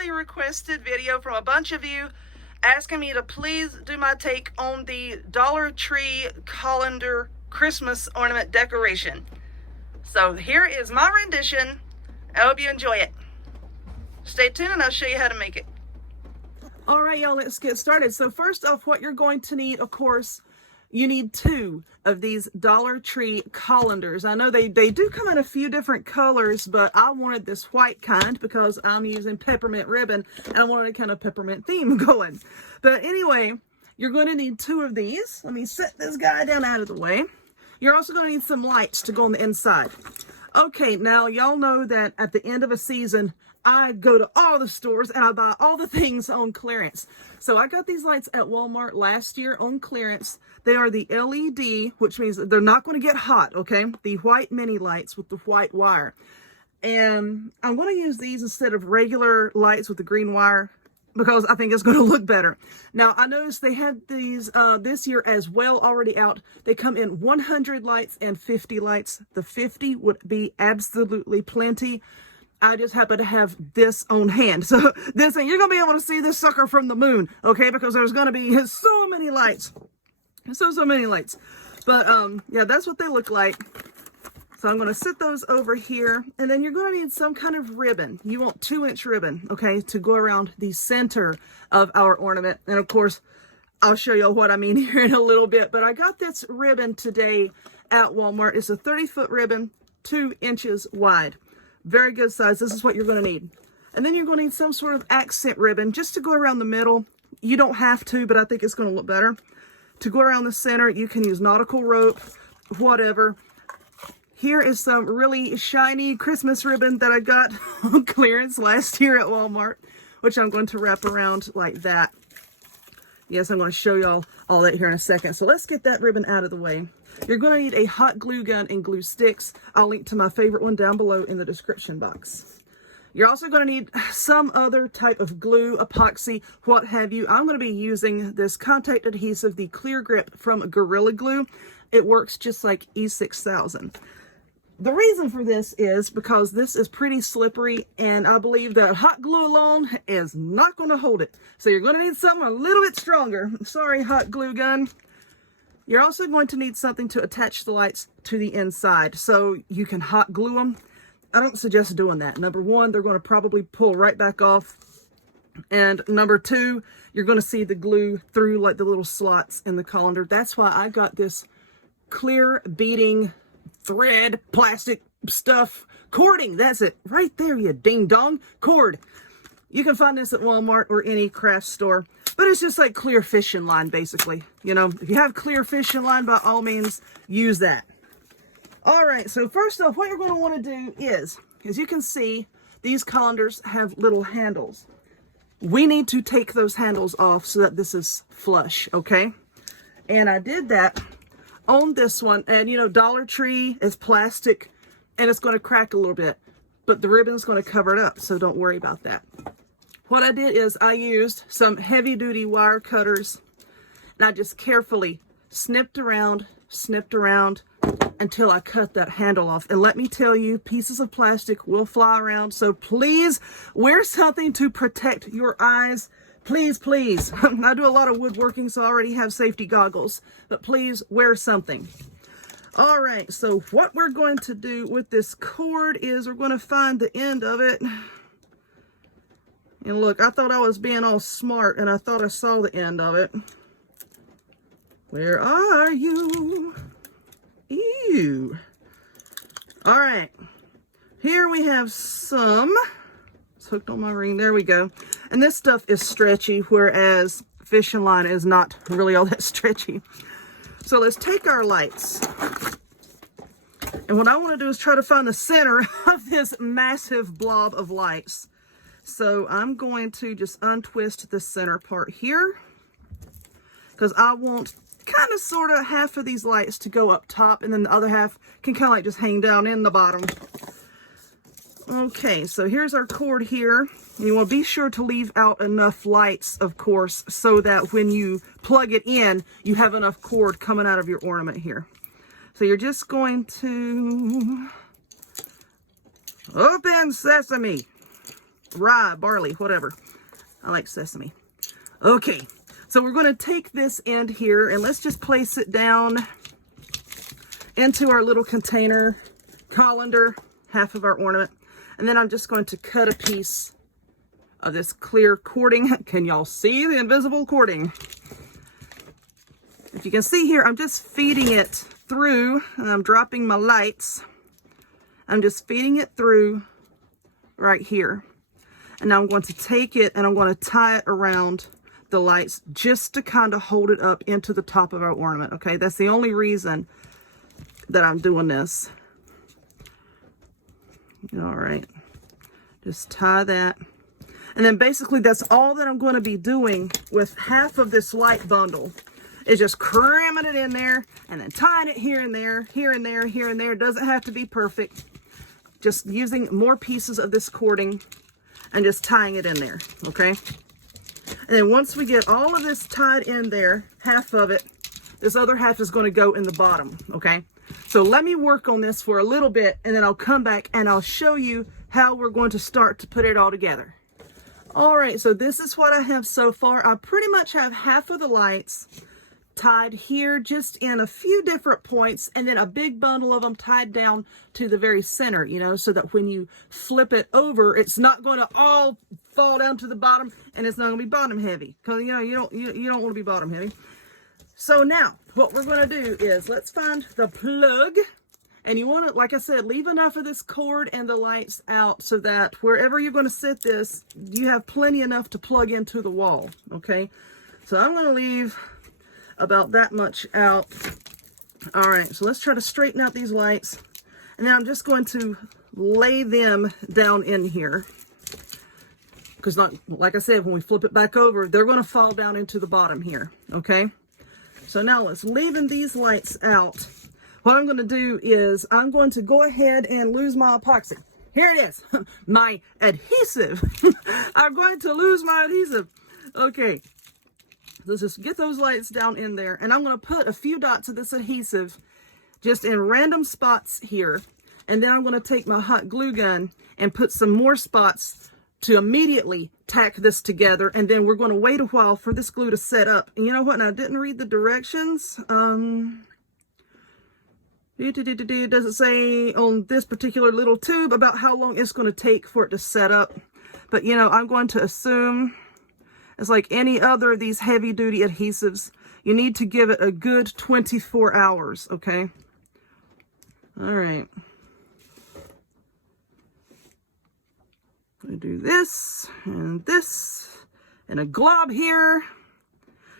highly requested video from a bunch of you asking me to please do my take on the Dollar Tree Colander Christmas ornament decoration. So here is my rendition. I hope you enjoy it. Stay tuned and I'll show you how to make it. All right, y'all, let's get started. So first off, what you're going to need, of course, you need 2 of these Dollar Tree colanders. I know they do come in a few different colors, but I wanted this white kind because I'm using peppermint ribbon and I wanted a kind of peppermint theme going. But anyway, you're going to need 2 of these. Let me set this guy down out of the way. You're also going to need some lights to go on the inside. Okay, now y'all know that at the end of a season, I go to all the stores and I buy all the things on clearance. So I got these lights at Walmart last year on clearance. They are the LED, which means that they're not going to get hot, okay? The white mini lights with the white wire. And I'm going to use these instead of regular lights with the green wire because I think it's going to look better. Now, I noticed they had these this year as well already out. They come in 100 lights and 50 lights. The 50 would be absolutely plenty. I just happen to have this on hand. So this thing, you're going to be able to see this sucker from the moon, okay? Because there's going to be so many lights. So many lights. But, yeah, that's what they look like. So I'm going to sit those over here. And then you're going to need some kind of ribbon. You want 2-inch ribbon, okay, to go around the center of our ornament. And, of course, I'll show you what I mean here in a little bit. But I got this ribbon today at Walmart. It's a 30-foot ribbon, 2 inches wide. Very good size. This is what you're going to need. And then you're going to need some sort of accent ribbon just to go around the middle. You don't have to, but I think it's going to look better. To go around the center, you can use nautical rope, whatever. Here is some really shiny Christmas ribbon that I got on clearance last year at Walmart, which I'm going to wrap around like that. Yes, I'm going to show y'all all that here in a second. So let's get that ribbon out of the way. You're going to need a hot glue gun and glue sticks. I'll link to my favorite one down below in the description box. You're also going to need some other type of glue, epoxy, what have you. I'm going to be using this contact adhesive, the Clear Grip from Gorilla Glue. It works just like E6000. The reason for this is because this is pretty slippery and I believe that hot glue alone is not going to hold it. So you're going to need something a little bit stronger. Sorry, hot glue gun. You're also going to need something to attach the lights to the inside so you can hot glue them. I don't suggest doing that. Number 1, they're going to probably pull right back off. And number 2, you're going to see the glue through like the little slots in the colander. That's why I got this clear beading thread plastic stuff cording. That's it right there, you ding dong. Cord. You can find this at Walmart or any craft store, but it's just like clear fishing line basically. You know, if you have clear fishing line, by all means use that. All right, so first off, what you're going to want to do is, as you can see, these colanders have little handles. We need to take those handles off so that this is flush, okay? And I did that on this one, and you know, Dollar Tree is plastic and it's going to crack a little bit, but the ribbon's going to cover it up, so don't worry about that. What I did is I used some heavy duty wire cutters and I just carefully snipped around until I cut that handle off. And let me tell you, pieces of plastic will fly around, so please wear something to protect your eyes. Please, please. I do a lot of woodworking, so I already have safety goggles, but please wear something. All right, so what we're going to do with this cord is we're going to find the end of it. And look, I thought I was being all smart, and I thought I saw the end of it. Where are you? Ew. All right. Here we have some. It's hooked on my ring. There we go. And this stuff is stretchy, whereas fishing line is not really all that stretchy. So let's take our lights. And what I want to do is try to find the center of this massive blob of lights. So I'm going to just untwist the center part here, because I want kind of sort of half of these lights to go up top, and then the other half can kind of like just hang down in the bottom. Okay, so here's our cord here. You want to be sure to leave out enough lights, of course, so that when you plug it in, you have enough cord coming out of your ornament here. So you're just going to open sesame. rye, barley, whatever. I like sesame. Okay, so we're going to take this end here and let's just place it down into our little container, colander, half of our ornament. And then I'm just going to cut a piece of this clear cording. Can y'all see the invisible cording? If you can see here, I'm just feeding it through, and I'm dropping my lights. I'm just feeding it through right here. And now I'm going to take it and I'm going to tie it around the lights just to kind of hold it up into the top of our ornament. Okay, that's the only reason that I'm doing this. All right, just tie that. And then basically that's all that I'm going to be doing with half of this light bundle, is just cramming it in there and then tying it here and there, here and there, here and there. It doesn't have to be perfect. Just using more pieces of this cording and just tying it in there, okay? And then once we get all of this tied in there, half of it, this other half is going to go in the bottom, okay? So let me work on this for a little bit, and then I'll come back and I'll show you how we're going to start to put it all together. All right, so this is what I have so far. I pretty much have half of the lights tied here, just in a few different points, and then a big bundle of them tied down to the very center, you know, so that when you flip it over, it's not going to all fall down to the bottom, and it's not going to be bottom heavy, because you know you don't want to be bottom heavy. So now what we're going to do is let's find the plug, and you want to, like I said, leave enough of this cord and the lights out so that wherever you're going to sit this, you have plenty enough to plug into the wall. Okay, so I'm going to leave about that much out. All right, so let's try to straighten out these lights, and then I'm just going to lay them down in here, because like I said, when we flip it back over, they're going to fall down into the bottom here. Okay, so now let's leaving these lights out. What I'm going to do is I'm going to go ahead and lose my epoxy. Here it is, my adhesive. I'm going to lose my adhesive. Okay, let's just get those lights down in there, and I'm going to put a few dots of this adhesive just in random spots here, and then I'm going to take my hot glue gun and put some more spots to immediately tack this together, and then we're going to wait a while for this glue to set up. And you know what? And I didn't read the directions. Does it say on this particular little tube about how long it's going to take for it to set up? But you know, I'm going to assume it's like any other of these heavy duty adhesives. You need to give it a good 24 hours, okay? All right. I do this and a glob here.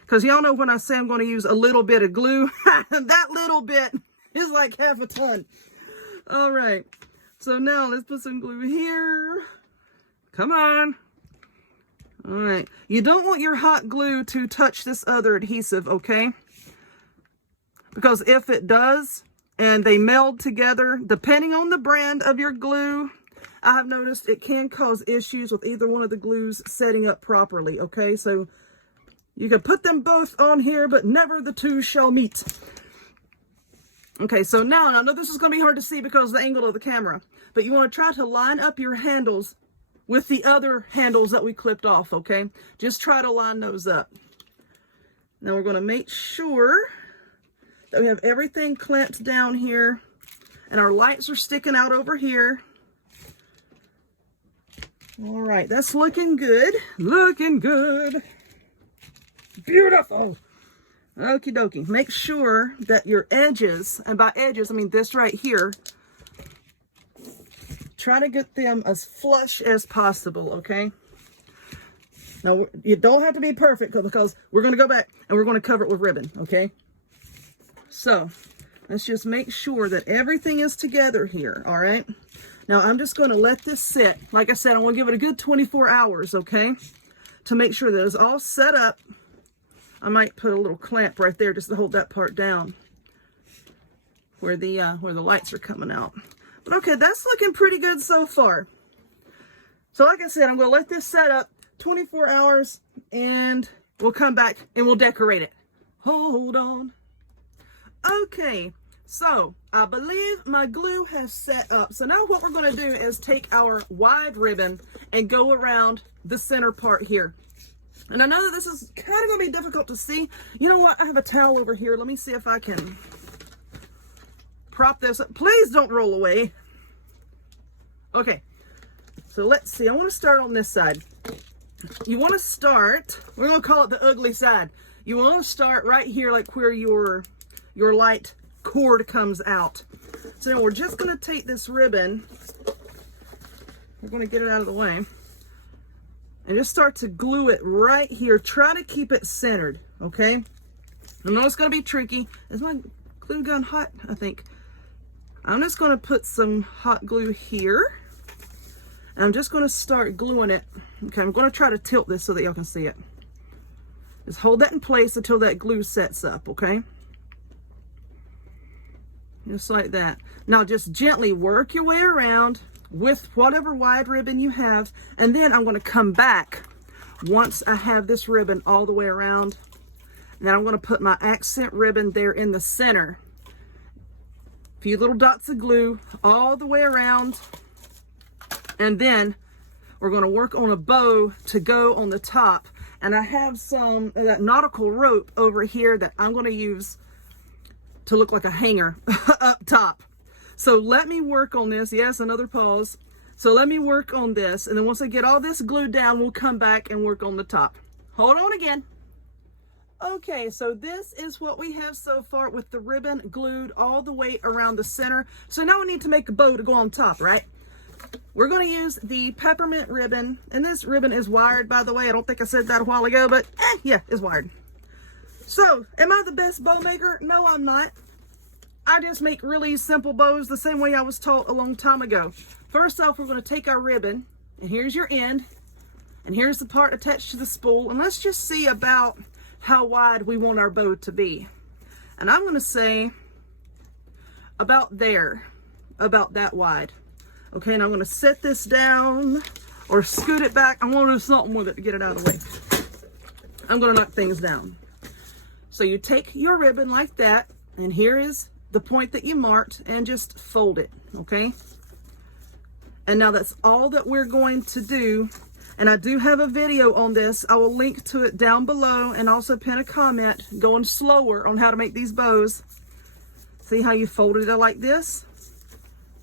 Because y'all know when I say I'm going to use a little bit of glue, that little bit is like half a ton. All right. So now let's put some glue here. Come on. All right. You don't want your hot glue to touch this other adhesive, okay? Because if it does and they meld together, depending on the brand of your glue, I have noticed it can cause issues with either one of the glues setting up properly, okay? So you can put them both on here, but never the two shall meet. Okay, so now, and I know this is going to be hard to see because of the angle of the camera, but you want to try to line up your handles with the other handles that we clipped off, okay? Just try to line those up. Now we're going to make sure that we have everything clamped down here, and our lights are sticking out over here. All right, that's looking good. Looking good. Beautiful. Okie dokie. Make sure that your edges, and by edges, I mean this right here, try to get them as flush as possible, okay? Now, you don't have to be perfect because we're going to go back and we're going to cover it with ribbon, okay? So, let's just make sure that everything is together here, all right? Now, I'm just going to let this sit. Like I said, I want to give it a good 24 hours, okay? To make sure that it's all set up. I might put a little clamp right there just to hold that part down where the lights are coming out. But okay, that's looking pretty good so far. So like I said, I'm going to let this set up 24 hours and we'll come back and we'll decorate it. Hold on. Okay, So I believe my glue has set up. So now what we're going to do is take our wide ribbon and go around the center part here. And I know that this is kind of going to be difficult to see. You know what? I have a towel over here. Let me see if I can prop this up. Please don't roll away. Okay. So let's see. I want to start on this side. You want to start, we're going to call it the ugly side. You want to start right here, like where your light cord comes out. So now we're just going to take this ribbon, we're going to get it out of the way, and just start to glue it right here. Try to keep it centered, okay? I know it's going to be tricky. Is my glue gun hot? I think. I'm just going to put some hot glue here, and I'm just going to start gluing it. Okay, I'm going to try to tilt this so that y'all can see it. Just hold that in place until that glue sets up, okay? Just like that. Now just gently work your way around with whatever wide ribbon you have, and then I'm going to come back once I have this ribbon all the way around. And then I'm going to put my accent ribbon there in the center. A few little dots of glue all the way around, and then we're going to work on a bow to go on the top. And I have some of that nautical rope over here that I'm going to use to look like a hanger up top. So let me work on this. Yes, another pause. So let me work on this. And then once I get all this glued down, we'll come back and work on the top. Hold on again. Okay, so this is what we have so far with the ribbon glued all the way around the center. So now we need to make a bow to go on top, right? We're going to use the peppermint ribbon. And this ribbon is wired, by the way. I don't think I said that a while ago, but yeah, it's wired. So, am I the best bow maker? No, I'm not. I just make really simple bows the same way I was taught a long time ago. First off, we're going to take our ribbon, and here's your end, and here's the part attached to the spool, and let's just see about how wide we want our bow to be. And I'm going to say about there, about that wide. Okay, and I'm going to set this down or scoot it back. I want to do something with it to get it out of the way. I'm going to knock things down. So you take your ribbon like that, and here is the point that you marked, and just fold it, okay? And now that's all that we're going to do. And I do have a video on this. I will link to it down below, and also pin a comment going slower on how to make these bows. See how you folded it like this?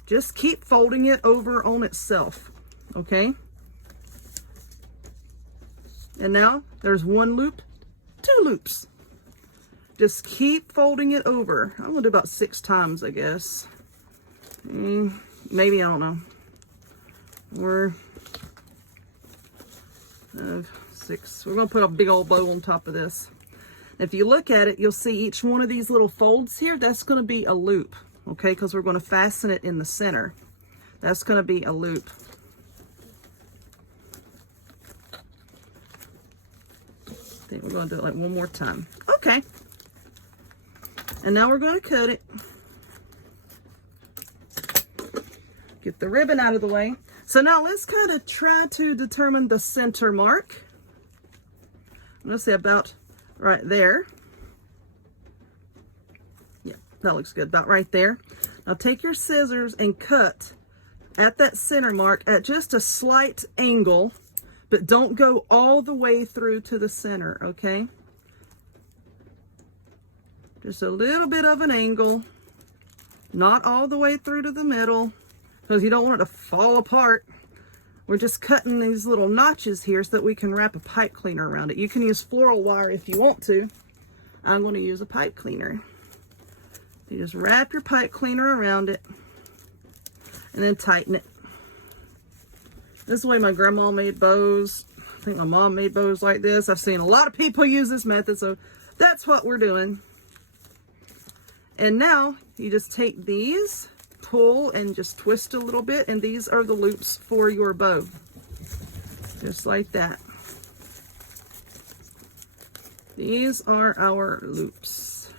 Just keep folding it over on itself, okay? And now there's one loop, two loops. Just keep folding it over. I'm gonna do about 6 times, I guess. Maybe, I don't know. Or 6. We're gonna put a big old bow on top of this. If you look at it, you'll see each one of these little folds here, that's gonna be a loop, okay? Because we're gonna fasten it in the center. That's gonna be a loop. I think we're gonna do it like one more time. Okay. And now we're going to cut it. Get the ribbon out of the way. So now let's kind of try to determine the center mark. I'm going to say about right there. Yeah, that looks good. About right there. Now take your scissors and cut at that center mark at just a slight angle, but don't go all the way through to the center, okay? Just a little bit of an angle, not all the way through to the middle, because you don't want it to fall apart. We're just cutting these little notches here so that we can wrap a pipe cleaner around it. You can use floral wire if you want to. I'm going to use a pipe cleaner. You just wrap your pipe cleaner around it and then tighten it. This is the way my grandma made bows. I think my mom made bows like this. I've seen a lot of people use this method, so that's what we're doing. And now you just take these, pull, and just twist a little bit, and these are the loops for your bow. Just like that. These are our loops.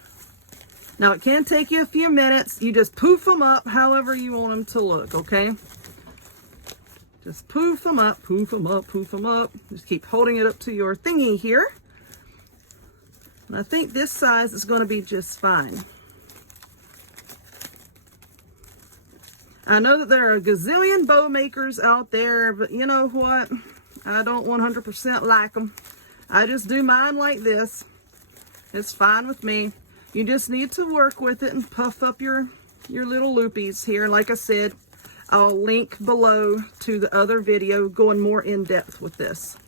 Now it can take you a few minutes. You just poof them up however you want them to look, okay? Just poof them up, poof them up, poof them up. Just keep holding it up to your thingy here. And I think this size is going to be just fine. I know that there are a gazillion bow makers out there, but you know what? I don't 100% like them. I just do mine like this. It's fine with me. You just need to work with it and puff up your little loopies here. Like I said, I'll link below to the other video going more in depth with this.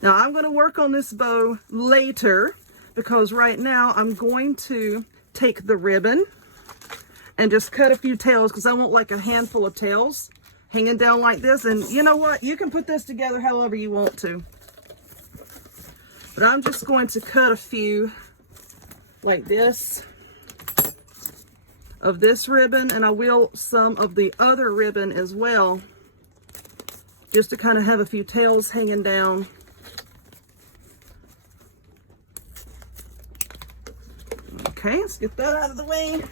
Now I'm going to work on this bow later because right now I'm going to take the ribbon and just cut a few tails because I want like a handful of tails hanging down like this. And you know what? You can put this together however you want to. But I'm just going to cut a few like this of this ribbon, and I will some of the other ribbon as well, just to kind of have a few tails hanging down. Okay, let's get that out of the way.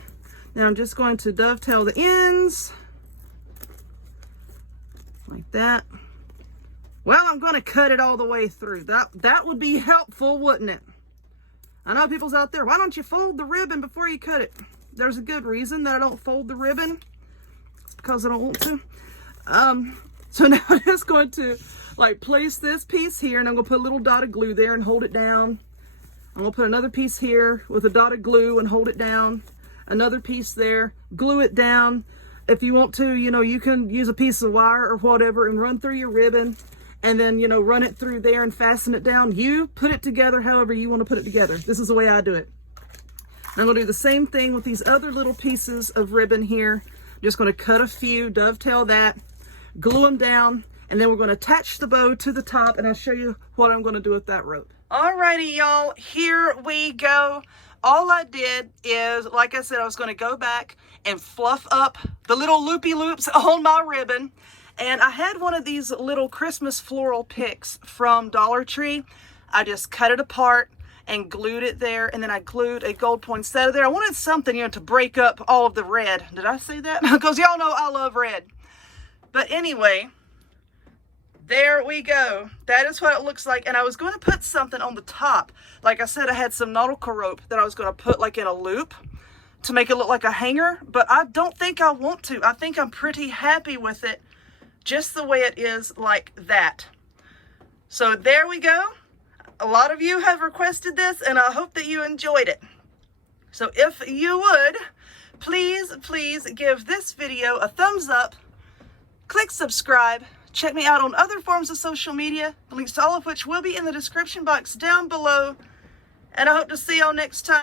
Now I'm just going to dovetail the ends like that. Well, I'm going to cut it all the way through. That would be helpful, wouldn't it? I know people's out there, why don't you fold the ribbon before you cut it? There's a good reason that I don't fold the ribbon. It's because I don't want to. So now I'm just going to like place this piece here, and I'm going to put a little dot of glue there and hold it down. I'm going to put another piece here with a dot of glue and hold it down. Another piece there, glue it down. If you want to, you know, you can use a piece of wire or whatever and run through your ribbon, and then, you know, run it through there and fasten it down. You put it together however you want to put it together. This is the way I do it. I'm going to do the same thing with these other little pieces of ribbon here. I'm just going to cut a few, dovetail that, glue them down, and then we're going to attach the bow to the top, and I'll show you what I'm going to do with that rope. Alrighty, y'all, here we go. All I did is, like I said, I was going to go back and fluff up the little loopy loops on my ribbon. And I had one of these little Christmas floral picks from Dollar Tree. I just cut it apart and glued it there, and then I glued a gold poinsettia there. I wanted something, you know, to break up all of the red. Did I say that? Because y'all know I love red. But anyway, there we go. That is what it looks like. And I was going to put something on the top. Like I said, I had some nautical rope that I was going to put like in a loop to make it look like a hanger, but I don't think I want to. I think I'm pretty happy with it just the way it is, like that. So there we go. A lot of you have requested this, and I hope that you enjoyed it. So if you would, please give this video a thumbs up, click subscribe, check me out on other forms of social media, links to all of which will be in the description box down below, and I hope to see y'all next time.